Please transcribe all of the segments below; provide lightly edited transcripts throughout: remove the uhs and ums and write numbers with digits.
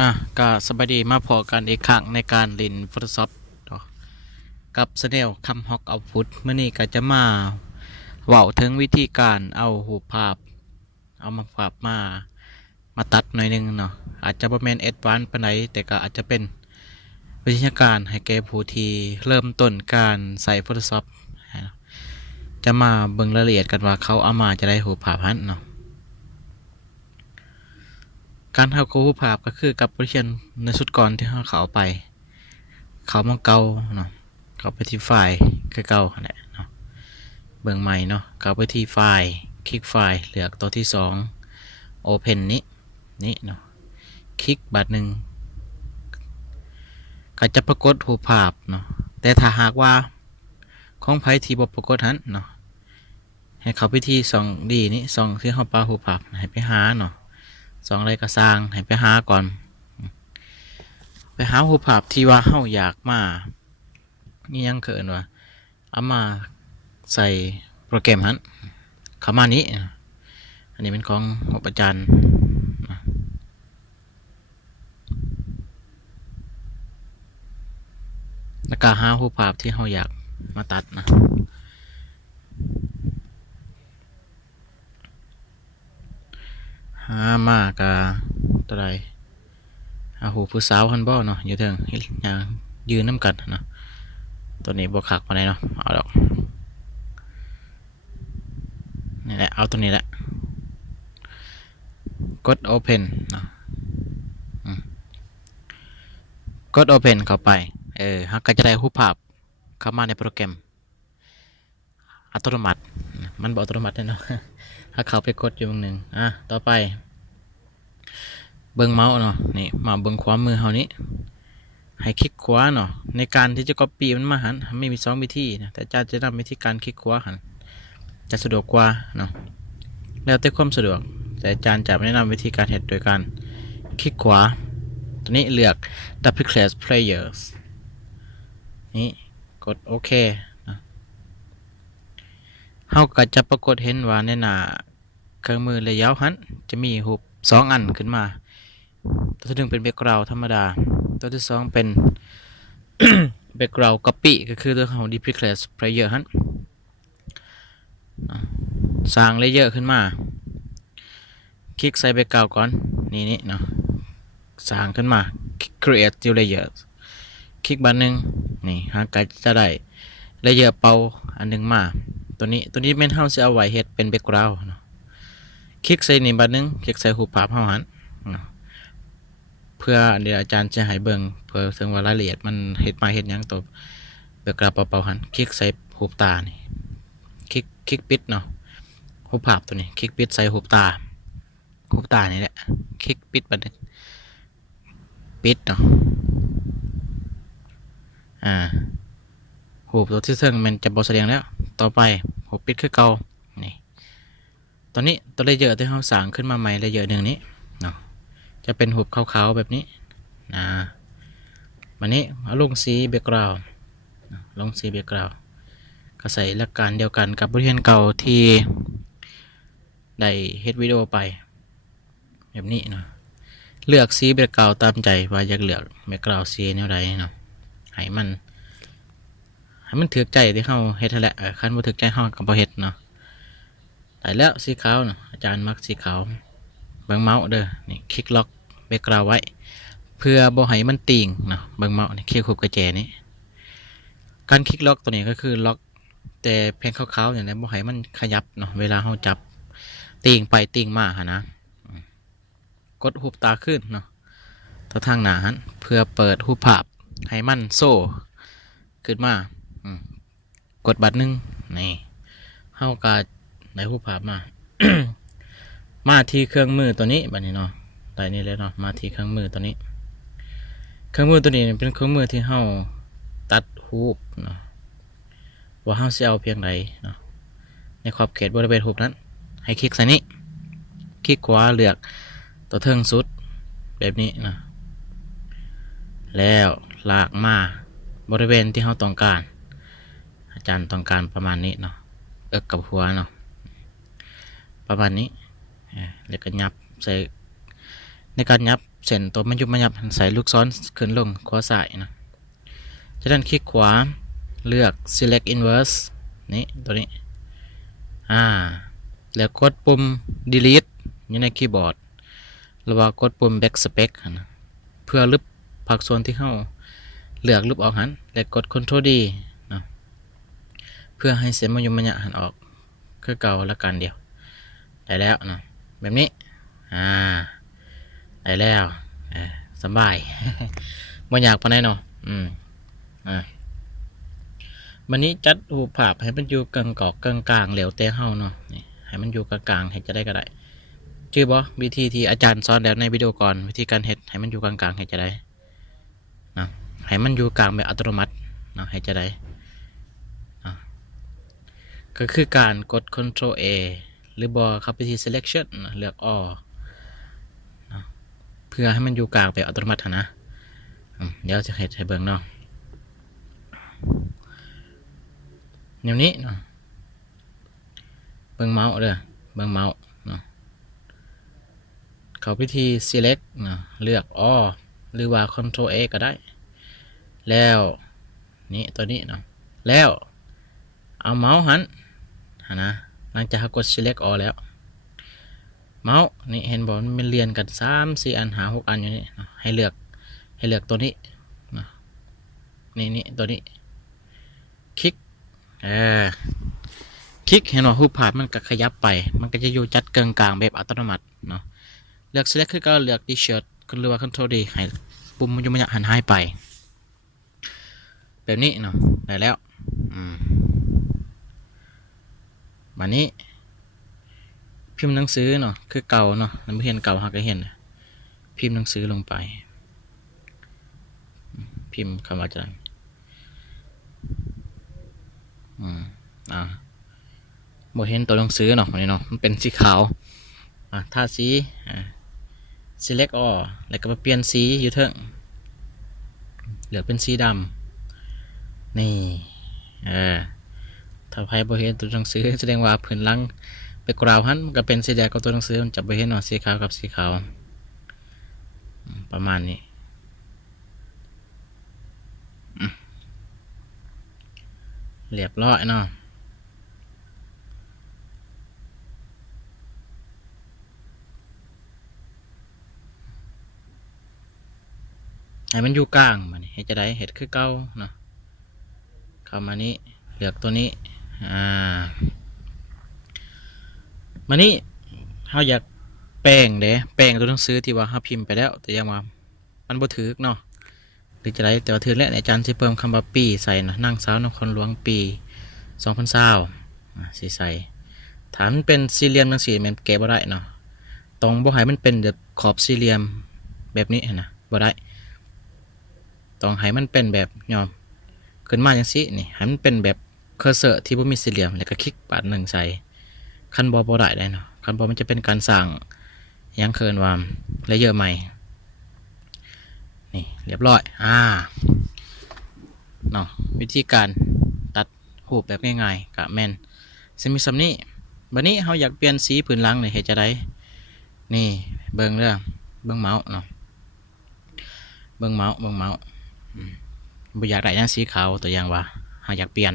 อ่ะก็สบายดีมาพอกันอีกครั้งในการเล่น Photoshop เนาะกับสเนลคำฮอกเอาพุทเมื่อนี้ก็จะมาเว้าถึงวิธีการเอารูปภาพเอามาภาพมาตัดหน่อยนึงเนาะอาจจะประมาณแอดวานซ์ปานใดแต่ก็อาจจะเป็นวิธีการให้แก่ผู้ที่เริ่มต้นการใส่ Photoshop จะมาเบิ่งรายละเอียดกันว่าเขาเอามาจะได้รูปภาพนั้นเนาะการเข้ารูปภาพก็คือกับบริเชียนในสุดก่อนที่เขาเอาไปเขามาเกาเนาะเขาไปที่ไฟล์คือเก่าแหละเนาะเบิ่งใหม่เนาะเขาไปที่ไฟล์คลิกไฟล์เลือกตัวที่2 Open นี้เนาะคลิกบัตรหนึ่งก็จะปรากฏรูปภาพเนาะแต่ถ้าหากว่าของไผที่บ่ปรากฏหันเนาะให้เขาไปที่2ดีนี้2ที่เขาปารูปภาพให้ไปหาเนาะ2อะไรก็สร้างให้ไปหาก่อนไปหารูปภาพที่ว่าเฮาอยากมานี่ยังเกินว่าเอามาใส่โปรแกรมหันเข้ามานี้อันนี้เป็นของอาจารย์แล้วก็หารูปภาพที่เราอยากมาตัดนะหามากะตัวใดหาหูผู้สาวฮันบ่เนาะอยู่เถิงอย่างยืนน้ำกันเนาะตัวนี้บวกขักมาไหนเนาะเอาดอกนี่แหละเอาตัวนี้แหละกด Open เนาะกด Open เข้าไปเราก็จะได้รูปภาพเข้ามาในโปรแกรมอัตโนมัติมันบอกอัตโนมัติเนาะถ้าเข้าไปกดอยู่หนึ่งต่อไปเบิ้งเมาส์เนาะนี่มาเบิ้งขวามือเฮานี้ให้คลิกขวาเนาะในการที่จะ copy มันมาหันไม่มี2วิธีนะแต่จะนำวิธีการคลิกขวาหันจะสะดวกกว่าเนาะแล้วแต่ความสะดวกแต่อาจารย์จะแนะนำวิธีการเฮ็ดโดยการคลิกขวาตัวนี้เลือก Duplicate Players นี่กดโอเคนะเฮาก็จะปรากฏเห็นว่าในหน้าเครื่องมือระยะหันจะมีรูป2อันขึ้นมาตัวที่1เป็น background ธรรมดาตัวที่2เป็น background copy ก็คือตัวของ duplicate layer หันสร้าง layer ขึ้นมาคลิกใส่ background ก่อนนี่เนาะสร้างขึ้นมา create new layer คลิกบันหนึ่งนี่ฮะก็จะได้ layer เป่าอันหนึ่งมาตัวนี้แม่นเฮาสิเอาไว้เฮ็ดเป็น background เนาะคลิกใส่นี่บันหนึ่งคลิกใส่รูปภาพเฮาหันเพื่อเดี๋ยวอาจารย์จะให้เบิ่งเพื่อถึงว่ารายละเอียดมันเฮ็ดมาเฮ็ดหยังตัวเบิกกระเป๋าหันคลิกใส่รูปตานี่คลิกปิดเนาะรูปภาพตัวนี้คลิกปิดใส่รูปตานี่แหละคลิกปิดบัดนึงปิดเนาะรูปตัวที่เทิงมันจะบ่แสดงแล้วต่อไปรูปปิดคือเก่านี่ตอนนี้ตัวเลเยอร์ที่เฮาสร้างขึ้นมาใหม่เลเยอร์นึงนี้เนาะจะเป็นรูปขาวๆแบบนี้วันนี้เอาลงสีแบ็กกราวด์ลงสีแบ็กกราวด์ก็ใส่หลักการเดียวกันกับบทเรียนเก่าที่ได้เฮ็ดวิดีโอไปแบบนี้เนาะเลือกสีแบ็กกราวด์ตามใจว่าอยากเลือกแบ็กกราวด์สีแนวใดเนาะให้มันถูกใจที่เฮาเฮ็ดแหละคันบ่ถูกใจเฮาก็บ่เฮ็ดเนาะได้แล้วสีขาวเนาะอาจารย์มักสีขาวเบิ่งเมาส์เด้อนี่คลิกล็อกแบ็กกราวด์ไว้เพื่อบ่ให้มันติ่งเนาะเบิ่งเมาส์นี่คลิกหุบกระแจนี้การคลิกล็อกตัวนี้ก็คือล็อกแต่เพียงขาวๆอย่างนั้นบ่ให้มันขยับเนาะเวลาเฮาจับติ่งไปติ่งมาหะนะกดหุบตาขึ้นเนาะตัวทางหน้าหันเพื่อเปิดหุบภาพให้มันโซ่ขึ้นมากดบัตรนึงนี่เฮาก็ได้หุบภาพมา มาที่เครื่องมือตัวนี้บัดนี้เนาะได้นี่แล้วเนาะมาที่เครื่องมือตัวนี้เครื่องมือตัวนี้เป็นเครื่องมือที่เฮาตัดรูปเนาะว่าเฮาสิเอาเพียงใดเนาะในขอบเขตบริเวณรูปนั้นให้คลิกใส่นี้คลิกขวาเลือกตัวเทิงสุดแบบนี้นะแล้วลากมาบริเวณที่เฮาต้องการอาจารย์ต้องการประมาณนี้เนาะกับหัวเนาะประมาณนี้แล้วก็ยับใส่ ในการยับเส้นตัวมันยุบมันยับใส่ลูกศรขึ้นลงขวาซ้ายนะจากนั้นคลิกขวาเลือก select inverse นี่ตัวนี้แล้วกดปุ่ม delete อยู่ในคีย์บอร์ดหรือว่ากดปุ่ม backspace นะเพื่อลบภาคส่วนที่เข้าเลือกลบออกหันแล้วกด Ctrl D นะเพื่อให้เส้นมันยุบมันยับหันออกคือเก่าละกันเดียวได้แล้วนะแบบนี้ได้แล้วสบาย บ่อยากปานใดเนาะวันนี้จัดรูปภาพให้มันอยู่กลางกอกกลางเหลวแต่เฮาเนาะนี่ให้มันอยู่กลางๆให้จะได้ก็ได้ชื่อบ่วิธีที่อาจารย์สอนแล้วในวิดีโอก่อนวิธีการเฮ็ดให้มันอยู่กลางๆให้จะได้นะให้มันอยู่กลางแบบอัตโนมัตินะให้จะได้นะก็คือการกด Ctrl A หรือบ่เข้าไปที่ selection นะเลือก all นะเพื่อให้มันอยู่กลางแบบอัตโนมัตินะเดี๋ยวจะเฮ็ดให้เบิ่งเนาะแนวนี้เนาะเบิ่งเมาส์เด้อเบิ่งเมาส์เนาะเข้าไปที่ select เนาะเลือก all หรือว่า Ctrl A ก็ได้แล้วนี่ตัวนี้เนาะแล้วเอาเมาส์หันนะหลังจากกด select all แล้วเมาส์นี่เห็นบ่มันเรียนกัน3-4 อัน5-6 อันอยู่นี่ให้เลือกตัวนี้นี่ตัวนี้คลิกคลิกเห็นว่ารูปภาพมันก็ขยับไปมันก็จะอยู่จัดกลางแบบอัตโนมัติเนาะเลือก select คือก็เลือก t-shirt หรือว่า Ctrl D ให้ปุ่มมันอยู่มันหันหายไปแบบนี้เนาะได้แล้วมานี้พิมพ์หนังสือเนาะคือเก่าเนาะนักเรียนเก่าหักก็เห็นพิมพ์หนังสือลงไปพิมพ์คำว่าจะบ่เห็นตัวหนังสือเนาะนี่เนาะมันเป็นสีขาวถ้าสีselect all แล้วก็มาเปลี่ยนสีอยู่เถิงเหลือเป็นสีดำนี่ถ้าใครบ่เห็นตัวหนังสือแสดงว่าพื้นหลังไปกราวหันมันก็เป็นสีแดงกับตัวหนังสือมันจะบ่เห็นเนาะสีขาวกับสีขาวประมาณนี้เรียบร้อยเนาะให้มันอยู่กลางมันให้จะได้เห็ดคือเก้าเนาะเข้ามานี้เลือกตัวนี้มานี้เราอยากแป้งตัวหนังสือที่ว่าเราพิมพ์ไปแล้วแต่ยังว่ามันบ่ถึกเนาะหรือจะได้แต่ว่าถึกแล้วอาจารย์สิเพิ่มคำว่าปีใส่นะนั่งสาวนครหลวงปี2020สิใส่ถามมันเป็นสี่เหลี่ยมจังซี่มันแก้บ่ได้เนาะต้องบ่ให้มันเป็นแบบขอบสี่เหลี่ยมแบบนี้นะบ่ได้ต้องให้มันเป็นแบบย่อมขึ้นมาอย่างนี้นี่ให้มันเป็นแบบเคอร์เซอร์ที่บ่มีสี่เหลี่ยมแล้วก็คลิกปาดหนึ่งใส่คันบ่ได้เนาะคันบ่มันจะเป็นการสร้างยังเคินว่าเลเยอร์ใหม่นี่เรียบร้อยเนาะวิธีการตัดรูปแบบง่ายๆกับแมนซิมิซัมนี่บัดนี้เราอยากเปลี่ยนสีพื้นหลังนี่เฮ็ดจะได้นี่เบิ่งเบิ่งเมาส์เนาะเบิ่งเมาส์บ่อยากได้สีขาวตัวอย่างว่าเราอยากเปลี่ยน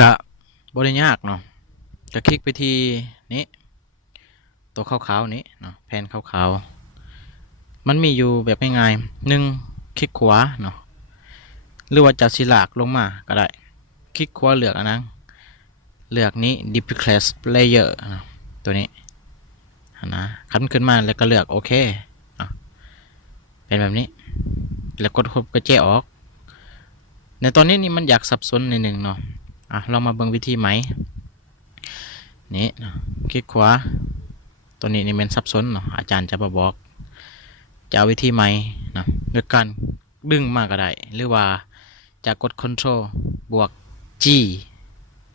ก็บ่ได้ยากเนาะก็คลิกไปที่นี้ตัวขาวๆนี้เนาะแผ่นขาวๆมันมีอยู่แบบง่ายๆ1คลิกขวาเนาะหรือว่าจับสีหลากลงมาก็ได้คลิกขวาเลือกอันนั้นเลือกนี้ duplicate layer นะตัวนี้นะคันขึ้นมาแล้วก็เลือกโอเคเป็นแบบนี้แล้วกดกระเจาะออกในตอนนี้นี่มันอยากสับสนนิดนึงเนาะเรามาเบิ่งวิธีไหมนี่คลิกขวาตัวนี้นี่มันสับสนเนาะอาจารย์จะบอกจะเอาวิธีไหมนะด้วยการดึงมาก็ได้หรือว่าจะกด Ctrl บวก G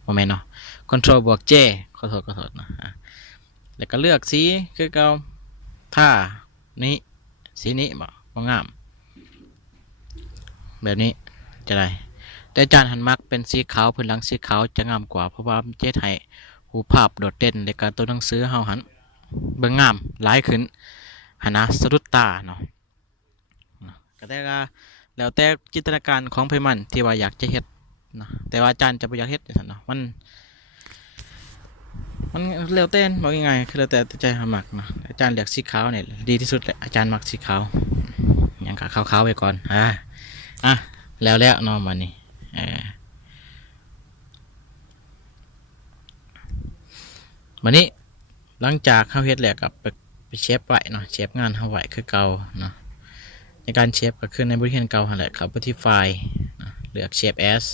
โมเมนต์เนาะ Ctrl บวก J ขอโทษนะแล้วก็เลือกสีคือเก่าถ้านี้สีนี้บ่งามแบบนี้จะได้แต่อาจารย์หันมักเป็นสีขาวพื้นหลังสีขาวจะงามกว่าเพราะว่าเจ๊ไทยหูภาพโดดเด่นในการตัวหนังสือเฮาหัน เบิ่งงามหลายขึ้นหนนะสะดุดตาเนาะก็แต่ก็แล้วแต่จินตนาการของไผมันที่ว่าอยากจะเฮ็ดเนาะแต่ว่าอาจารย์จะบ่อยากเฮ็ดจังซั่นเนาะมันแล้วแต่บอกยังไงคือแล้วแต่ใจเขามักเนาะอาจารย์เลือกสีขาวเนี่ยดีที่สุดแหละอาจารย์มักสีขาวอย่างขาวๆไปก่อนอ่ะแล้วเนาะมันนี่วันนี้หลังจากเขาเฮ็ดแล้วกับไปเชฟไว้เนาะเชฟงานเขาไว้คือเก่าเนาะในการเชฟก็คือในบริเวณเก่าหั่นแหละครับไปที่ไฟล์เลือกเชฟแอส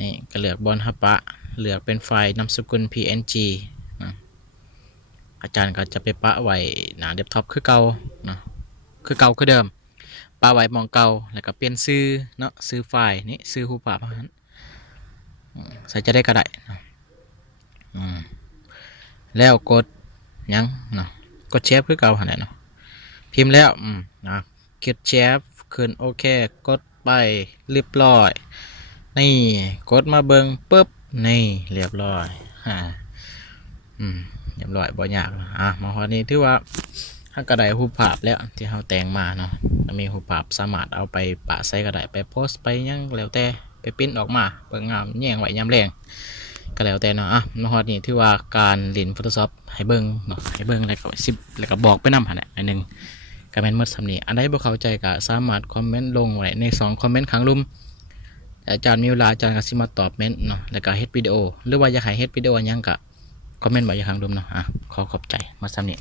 นี่ก็เลือกบอลฮับปะเลือกเป็นไฟล์นามสกุล png นะอาจารย์ก็จะไปปะไว้หน้าเดสก์ท็อปคือเก่าเนาะคือเก่าคือเดิมปะไว้มองเก่าแล้วก็เปลี่ยนชื่อเนาะชื่อไฟล์นี่ชื่อรูปภาพนั้นใส่จะได้ก็ได้แล้วกดยังเนาะกดแชร์คือเก่าหั่นแหละเนาะพิมพ์แล้วนะกดแชร์ขึ้นโอเคกดไปเรียบร้อยนี่กดมาเบิ่งปึ๊บนี่เรียบร้อยเรียบร้อยบ่ยากมาฮอดนี้ถือว่าถ้าก็ได้รูปภาพแล้วที่เราแต่งมาเนาะมีรูปภาพสามารถเอาไปปะใส่ก็ได้ไปโพสต์ไปยังแล้วแต่ไปปริ้นออกมาเบิ่งงามแยงไว้ยามแรงก็แล้วแต่เนาะมาฮอดนี้ถือว่าการเล่น Photoshop ให้เบิ่งเนาะให้เบิ่งแล้วก็แล้วก็บอกไปนำหั่นแหละอันนึงก็แม่นหมดสำนี้อันใดบ่เข้าใจก็สามารถคอมเมนต์ลงไว้ใน2คอมเมนต์ข้างลุ่มอาจารย์มีเวลาอาจารย์ก็สิมาตอบเมนต์เนาะแล้วก็เฮ็ดวิดีโอหรือว่าอยากให้เฮ็ดวิดีโอหยังก็คอมเมนต์ไว้อยู่ข้างลุ่มเนาะขอขอบใจมาสำนี้